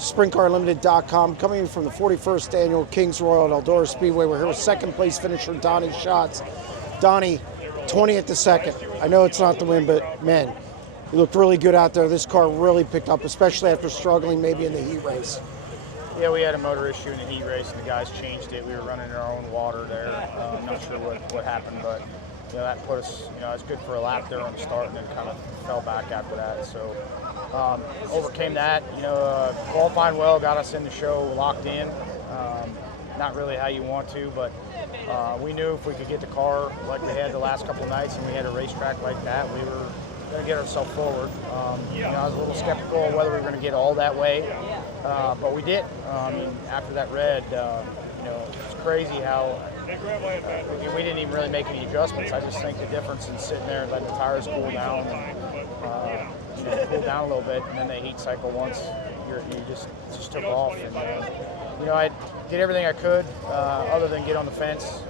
SprintCarLimited.com, coming from the 41st Annual Kings Royal at Eldora Speedway. We're here with second place finisher Donny Schatz. Donny, 20th to second. I know it's not the win, but man, you looked really good out there. This car really picked up, especially after struggling maybe in the heat race. Yeah, we had a motor issue in the heat race, and the guys changed it. We were running our own water there. I'm not sure what happened, but that put us. It was good for a lap there on the start, and then kind of fell back after that. So overcame that. Qualifying well, got us in the show, locked in. Not really how you want to, but we knew if we could get the car like we had the last couple of nights, and we had a racetrack like that, we were going to get ourselves forward. I was a little skeptical of whether we were going to get all that way, but we did. After that red, it's crazy how we didn't even really make any adjustments. I just think the difference in sitting there and letting the tires cool down and cool down a little bit, and then they heat cycle once, you just took off. And I did everything I could other than get on the fence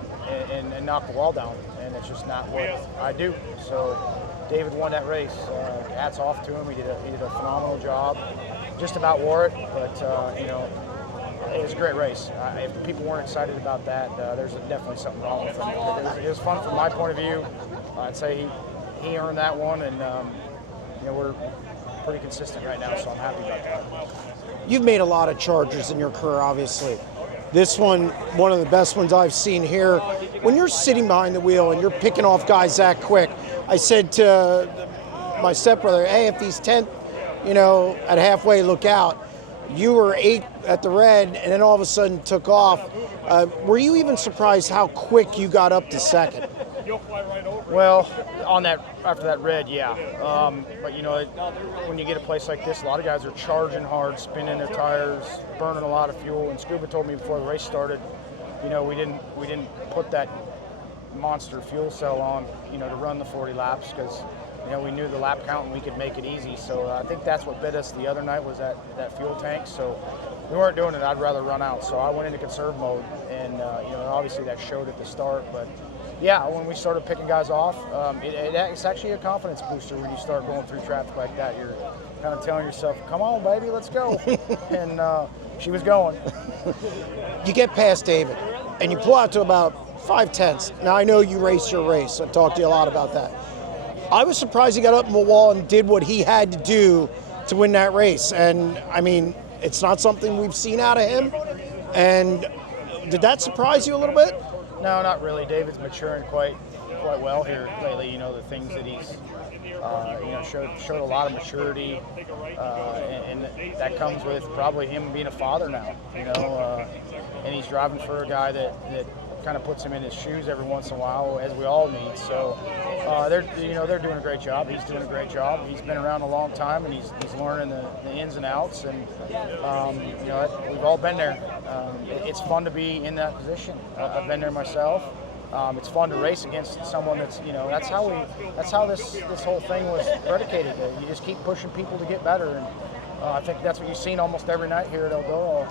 and knock the wall down, and it's just not what I do. So David won that race. Hats off to him. He did a phenomenal job. Just about wore it, but it was a great race. If people weren't excited about that, there's definitely something wrong with him. It was fun from my point of view. I'd say he earned that one, and we're pretty consistent right now, so I'm happy about that. You've made a lot of chargers in your career, obviously. This one of the best ones I've seen here. When you're sitting behind the wheel and you're picking off guys that quick, I said to my stepbrother, hey, if he's 10th, at halfway, look out. You were 8th at the red, and then all of a sudden took off. Were you even surprised how quick you got up to second? Well, after that red, yeah. But when you get a place like this, a lot of guys are charging hard, spinning their tires, burning a lot of fuel. And Scuba told me before the race started, we didn't put that monster fuel cell on, to run the 40 laps because we knew the lap count and we could make it easy. So I think that's what bit us the other night was that fuel tank. So we weren't doing it. I'd rather run out. So I went into conserve mode, and obviously that showed at the start. But yeah, when we started picking guys off, it's actually a confidence booster when you start going through traffic like that. You're kind of telling yourself, come on, baby, let's go. And she was going. You get past David, and you pull out to about 5/10. Now, I know you race your race. I've talked to you a lot about that. I was surprised he got up in the wall and did what he had to do to win that race. And, it's not something we've seen out of him. And did that surprise you a little bit? No, not really. David's maturing quite well here lately. The things that he's showed a lot of maturity, and that comes with probably him being a father now. And he's driving for a guy that kind of puts him in his shoes every once in a while, as we all need. So they're doing a great job. He's doing a great job. He's been around a long time, and he's learning the ins and outs. And we've all been there. It's fun to be in that position. I've been there myself. It's fun to race against someone that's that's how this whole thing was predicated. You just keep pushing people to get better, and I think that's what you've seen almost every night here at Eldora.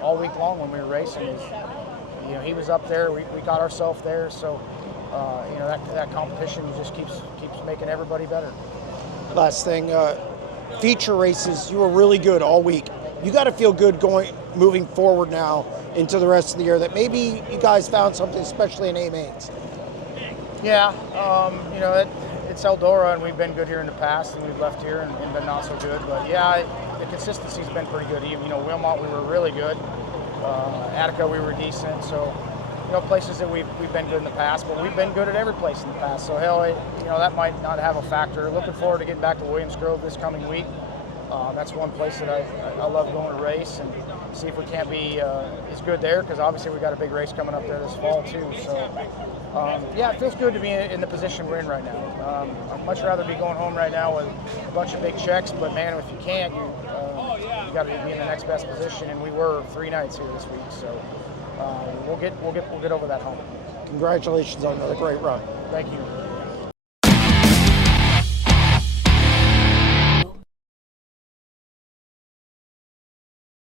All week long when we were racing is. He was up there. We got ourselves there. So, that competition just keeps making everybody better. Last thing, feature races. You were really good all week. You got to feel good moving forward now into the rest of the year. That maybe you guys found something, especially in A-mains. Yeah, it's Eldora, and we've been good here in the past, and we've left here and been not so good. But yeah, the consistency's been pretty good. Wilmot, we were really good. Attica, we were decent. So, places that we've been good in the past, but we've been good at every place in the past. So, hell, that might not have a factor. Looking forward to getting back to Williams Grove this coming week. That's one place that I love going to race and see if we can't be as good there, because obviously we got a big race coming up there this fall too. So, yeah, it feels good to be in the position we're in right now. I'd much rather be going home right now with a bunch of big checks, but man, if you can't, you got to be in the next best position, and we were 3 nights here this week. So we'll get over that hump. Congratulations on another great run. Thank you.